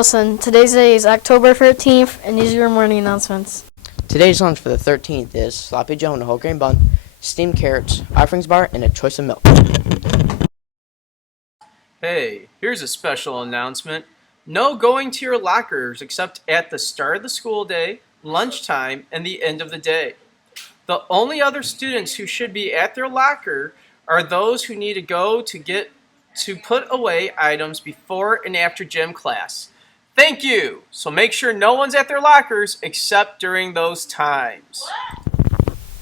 Wilson. Today's day is October 13th, and these are your morning announcements. Today's lunch for the 13th is sloppy joe and a whole grain bun, steamed carrots, offerings bar, and a choice of milk. Hey, here's a special announcement. No going to your lockers except at the start of the school day, lunchtime, and the end of the day. The only other students who should be at their locker are those who need to go to put away items before and after gym class. Thank you! So make sure no one's at their lockers except during those times.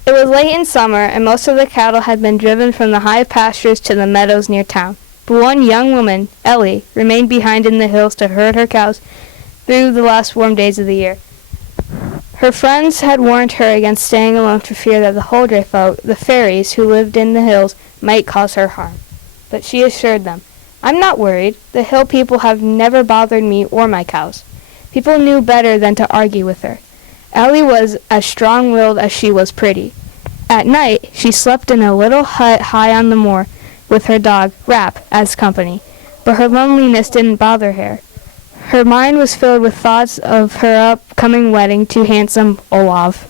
It was late in summer, and most of the cattle had been driven from the high pastures to the meadows near town. But one young woman, Ellie, remained behind in the hills to herd her cows through the last warm days of the year. Her friends had warned her against staying alone for fear that the Holdray folk, the fairies who lived in the hills, might cause her harm. But she assured them, "I'm not worried. The hill people have never bothered me or my cows." People knew better than to argue with her. Ellie was as strong-willed as she was pretty. At night, she slept in a little hut high on the moor, with her dog, Rap, as company. But her loneliness didn't bother her. Her mind was filled with thoughts of her upcoming wedding to handsome Olaf.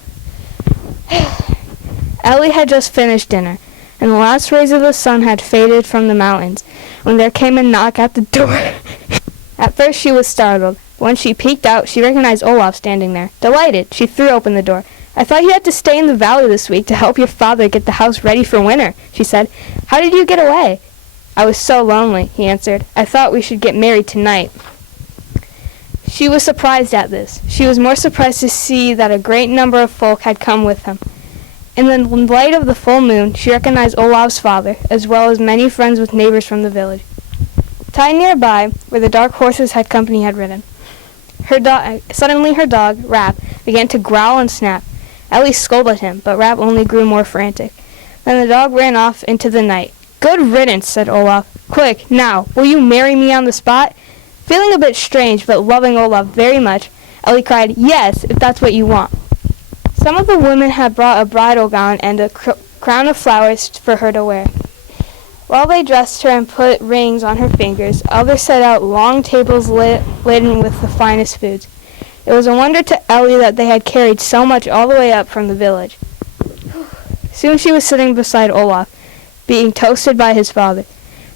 Ellie had just finished dinner, and the last rays of the sun had faded from the mountains, when there came a knock at the door. At first she was startled. When she peeked out, she recognized Olaf standing there. Delighted, she threw open the door. "I thought you had to stay in the valley this week to help your father get the house ready for winter," she said. "How did you get away?" "I was so lonely," he answered. "I thought we should get married tonight." She was surprised at this. She was more surprised to see that a great number of folk had come with him. In the light of the full moon, she recognized Olaf's father, as well as many friends with neighbors from the village. Tied nearby, where the dark horses had company had ridden, suddenly her dog, Rap, began to growl and snap. Ellie scolded him, but Rap only grew more frantic. Then the dog ran off into the night. "Good riddance," said Olaf. "Quick, now, will you marry me on the spot?" Feeling a bit strange, but loving Olaf very much, Ellie cried, "Yes, if that's what you want." Some of the women had brought a bridal gown and a crown of flowers for her to wear. While they dressed her and put rings on her fingers, others set out long tables laden with the finest foods. It was a wonder to Ellie that they had carried so much all the way up from the village. Soon she was sitting beside Olaf, being toasted by his father.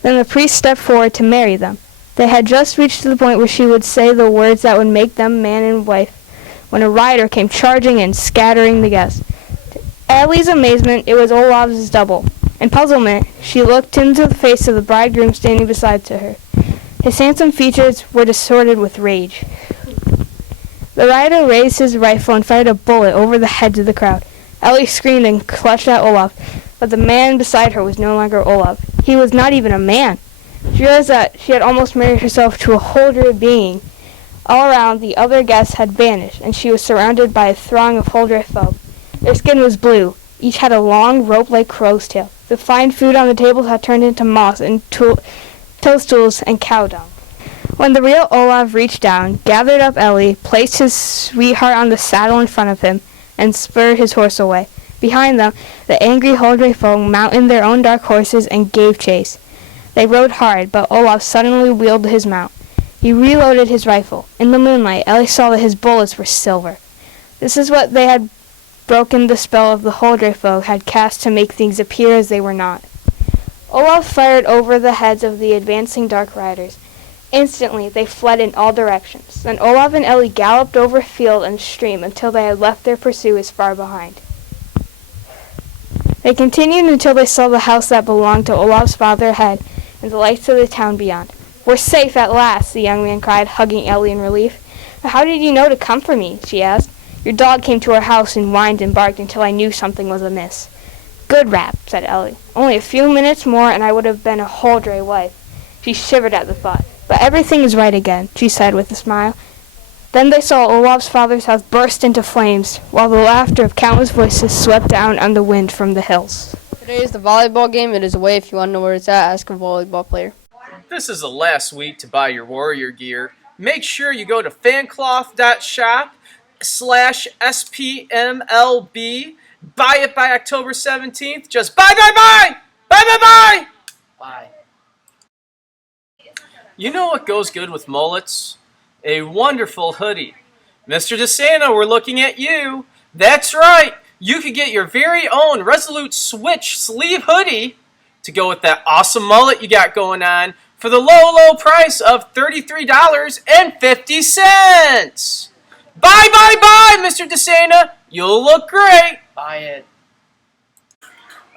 Then the priest stepped forward to marry them. They had just reached the point where she would say the words that would make them man and wife, when a rider came charging in, scattering the guests. To Ellie's amazement, it was Olaf's double. In puzzlement, she looked into the face of the bridegroom standing beside her. His handsome features were distorted with rage. The rider raised his rifle and fired a bullet over the heads of the crowd. Ellie screamed and clutched at Olaf, but the man beside her was no longer Olaf. He was not even a man. She realized that she had almost married herself to a Holdray being. All around, the other guests had vanished, and she was surrounded by a throng of Holdray folk. Their skin was blue. Each had a long, rope-like crow's tail. The fine food on the tables had turned into moss and toadstools and cow dung. When the real Olaf reached down, gathered up Ellie, placed his sweetheart on the saddle in front of him, and spurred his horse away. Behind them, the angry Holdray folk mounted their own dark horses and gave chase. They rode hard, but Olaf suddenly wheeled his mount. He reloaded his rifle. In the moonlight, Ellie saw that his bullets were silver. This is what they had broken the spell of the Holdray folk had cast to make things appear as they were not. Olaf fired over the heads of the advancing dark riders. Instantly, they fled in all directions. Then Olaf and Ellie galloped over field and stream until they had left their pursuers far behind. They continued until they saw the house that belonged to Olaf's father ahead and the lights of the town beyond. "We're safe at last," the young man cried, hugging Ellie in relief. "How did you know to come for me?" she asked. "Your dog came to our house and whined and barked until I knew something was amiss." "Good Rap," said Ellie. "Only a few minutes more and I would have been a Holdray wife." She shivered at the thought. "But everything is right again," she said with a smile. Then they saw Olaf's father's house burst into flames, while the laughter of countless voices swept down on the wind from the hills. Today is the volleyball game. It is away. If you want to know where it's at, ask a volleyball player. This is the last week to buy your Warrior gear. Make sure you go to fancloth.shop/SPMLB. Buy it by October 17th. Just buy! Bye! You know what goes good with mullets? a wonderful hoodie. Mr. DeSanta, we're looking at you. That's right. You could get your very own Resolute Switch sleeve hoodie to go with that awesome mullet you got going on for the low price of $33.50. Bye, Mr. DeSanta. You'll look great. Buy it.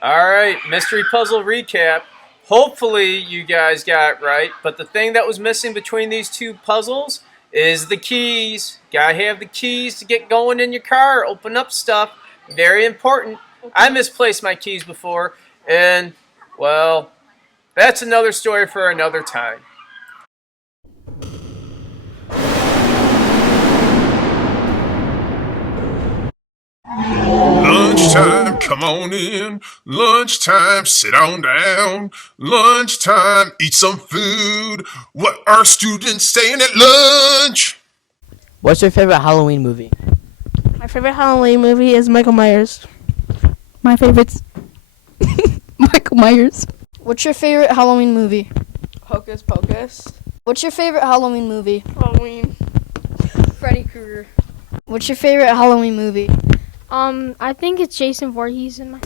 All right, mystery puzzle recap. Hopefully you guys got it right, but the thing that was missing between these two puzzles is the keys. Gotta have the keys to get going in your car, open up stuff. Very important. I misplaced my keys before, and, well, that's another story for another time. Lunchtime, come on in. Lunchtime, sit on down. Lunchtime, eat some food. What are students saying at lunch? What's your favorite Halloween movie? My favorite Halloween movie is Michael Myers. My favorite's Michael Myers. What's your favorite Halloween movie? Hocus Pocus. What's your favorite Halloween movie? Halloween. Freddy Krueger. What's your favorite Halloween movie? I think it's Jason Voorhees in my.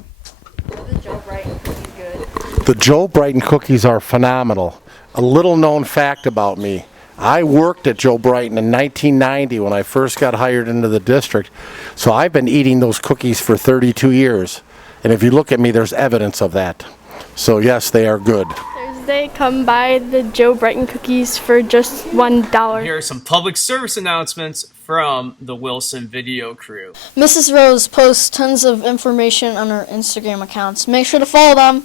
The Joe Brighton cookie good. The Joe Brighton cookies are phenomenal. A little known fact about me. I worked at Joe Brighton in 1990 when I first got hired into the district. So I've been eating those cookies for 32 years. And if you look at me, there's evidence of that. So yes, they are good. Thursday, come buy the Joe Brighton cookies for just $1. Here are some public service announcements from the Wilson Video Crew. Mrs. Rose posts tons of information on her Instagram accounts. Make sure to follow them.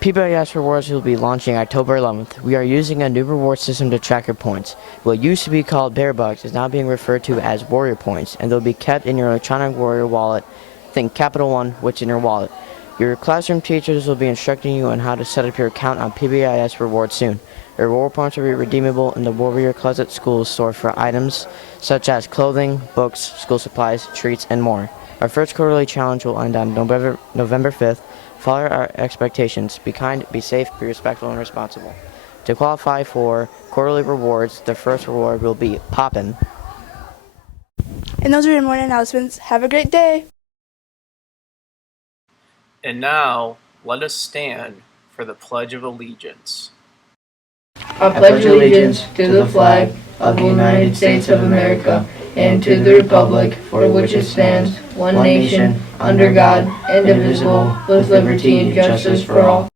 PBIS Rewards will be launching October 11th. We are using a new reward system to track your points. What used to be called Bear Bucks is now being referred to as Warrior Points, and they'll be kept in your electronic Warrior wallet. Think Capital One, what's in your wallet. Your classroom teachers will be instructing you on how to set up your account on PBIS Rewards soon. Your reward points will be redeemable in the Warrior Closet School store for items such as clothing, books, school supplies, treats, and more. Our first quarterly challenge will end on November 5th. Follow our expectations. Be kind, be safe, be respectful, and responsible. To qualify for quarterly rewards, the first reward will be Poppin'. And those are your morning announcements. Have a great day. And now, let us stand for the Pledge of Allegiance. I pledge allegiance to the flag of the United States of America and to the republic for which it stands, one nation, under God, indivisible, with liberty and justice for all.